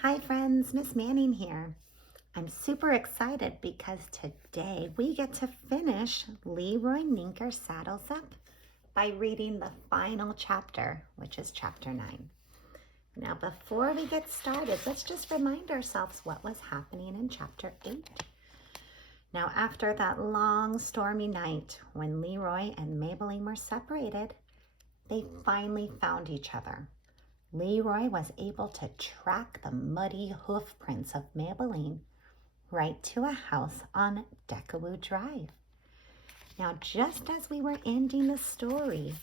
Hi friends, Miss Manning here. I'm super excited because today we get to finish Leroy Ninker Saddles Up by reading the final chapter, which is chapter 9. Now before we get started, let's just remind ourselves what was happening in chapter 8. Now after that long stormy night when Leroy and Maybelline were separated, they finally found each other. Leroy was able to track the muddy hoof prints of Maybelline right to a house on Decawoo Drive. Now, just as we were ending the story,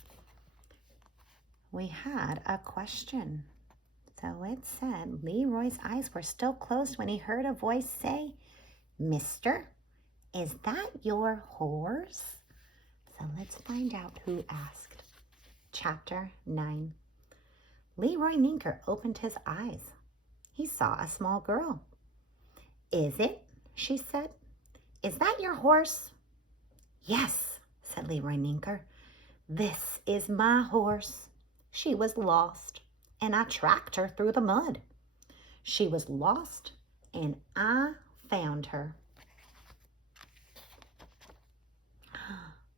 we had a question. So it said, Leroy's eyes were still closed when he heard a voice say, "Mister, is that your horse?" So let's find out who asked. Chapter 9. Leroy Ninker opened his eyes. He saw a small girl. "Is it?" she said. "Is that your horse?" "Yes," said Leroy Ninker. "This is my horse. She was lost, and I tracked her through the mud. She was lost, and I found her."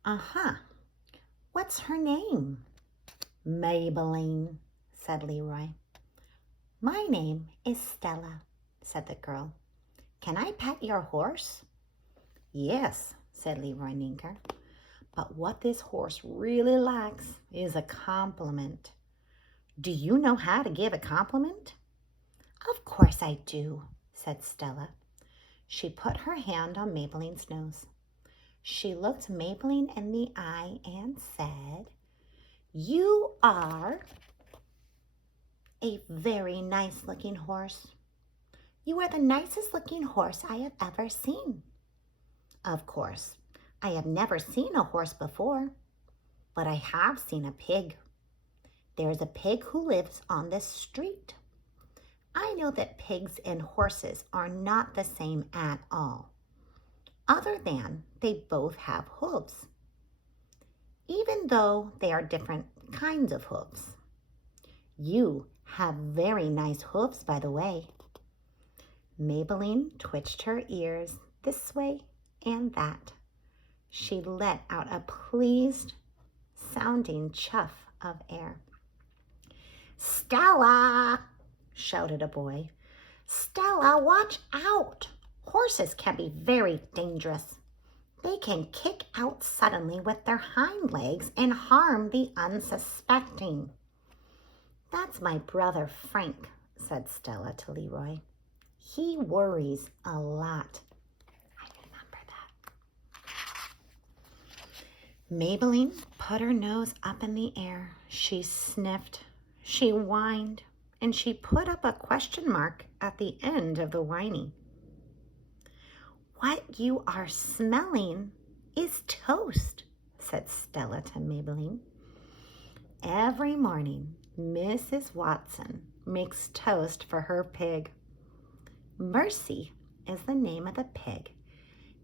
"Uh-huh. What's her name?" "Maybelline," said Leroy. "My name is Stella," said the girl. "Can I pet your horse?" "Yes," said Leroy Ninker. "But what this horse really likes is a compliment. Do you know how to give a compliment?" "Of course I do," said Stella. She put her hand on Maybelline's nose. She looked Maybelline in the eye and said, "You are a very nice-looking horse. You are the nicest-looking horse I have ever seen. Of course, I have never seen a horse before, but I have seen a pig. There is a pig who lives on this street. I know that pigs and horses are not the same at all, other than they both have hooves, even though they are different kinds of hooves. You have very nice hooves, by the way." Maybelline twitched her ears this way and that. She let out a pleased sounding chuff of air. "Stella!" shouted a boy. "Stella, watch out! Horses can be very dangerous. They can kick out suddenly with their hind legs and harm the unsuspecting." "That's my brother Frank," said Stella to Leroy. "He worries a lot." I remember that. Maybelline put her nose up in the air. She sniffed, she whined, and she put up a question mark at the end of the whining. "What you are smelling is toast," said Stella to Maybelline. "Every morning, Mrs. Watson makes toast for her pig. Mercy is the name of the pig,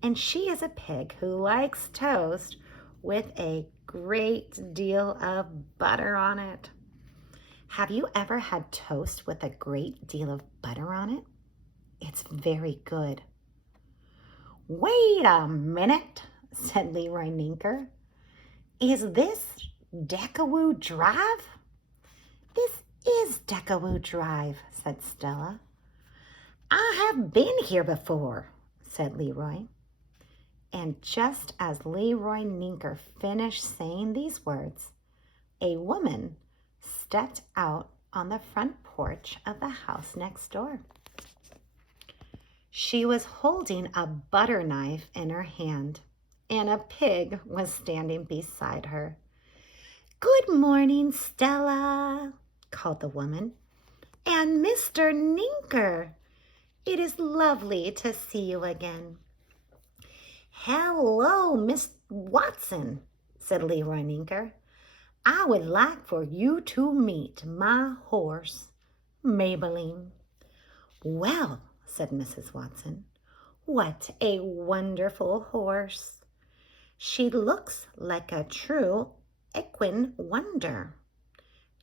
and she is a pig who likes toast with a great deal of butter on it. Have you ever had toast with a great deal of butter on it? It's very good." "Wait a minute," said Leroy Ninker. "Is this Decawoo Drive?" "This is Decawoo Drive," said Stella. "I have been here before," said Leroy. And just as Leroy Ninker finished saying these words, a woman stepped out on the front porch of the house next door. She was holding a butter knife in her hand, and a pig was standing beside her. "Good morning, Stella," called the woman. "And Mr. Ninker. It is lovely to see you again." "Hello, Miss Watson," said Leroy Ninker. "I would like for you to meet my horse, Maybelline." "Well," said Mrs. Watson, "what a wonderful horse. She looks like a true equine wonder.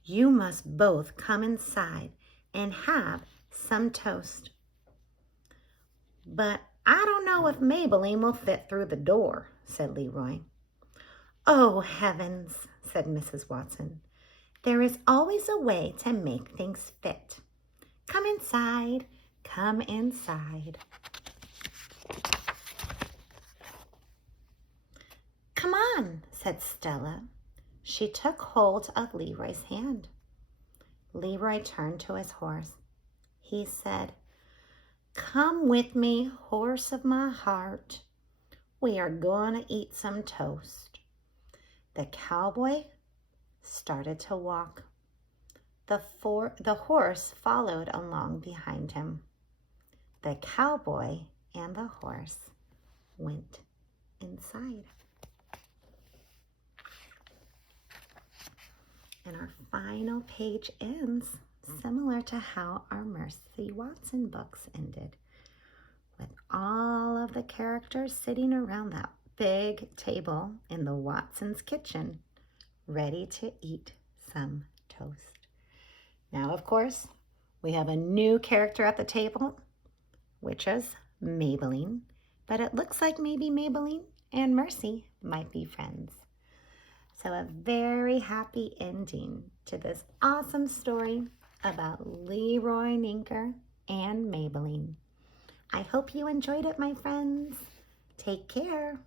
You must both come inside and have some toast. But I don't know if Maybelline will fit through the door, said Leroy. Oh, heavens, said Mrs. Watson. There is always a way to make things fit. Come inside, come inside. Come on, said Stella. She took hold of Leroy's hand. Leroy turned to his horse. He said, Come with me, horse of my heart. We are going to eat some toast. The cowboy started to walk. The horse followed along behind him. The cowboy and the horse went inside. And our final page ends similar to how our Mercy Watson books ended, with all of the characters sitting around that big table in the Watsons' kitchen, ready to eat some toast. Now, of course, we have a new character at the table, which is Maybelline, but it looks like maybe Maybelline and Mercy might be friends. So a very happy ending to this awesome story about Leroy Ninker and Maybelline. I hope you enjoyed it, my friends. Take care.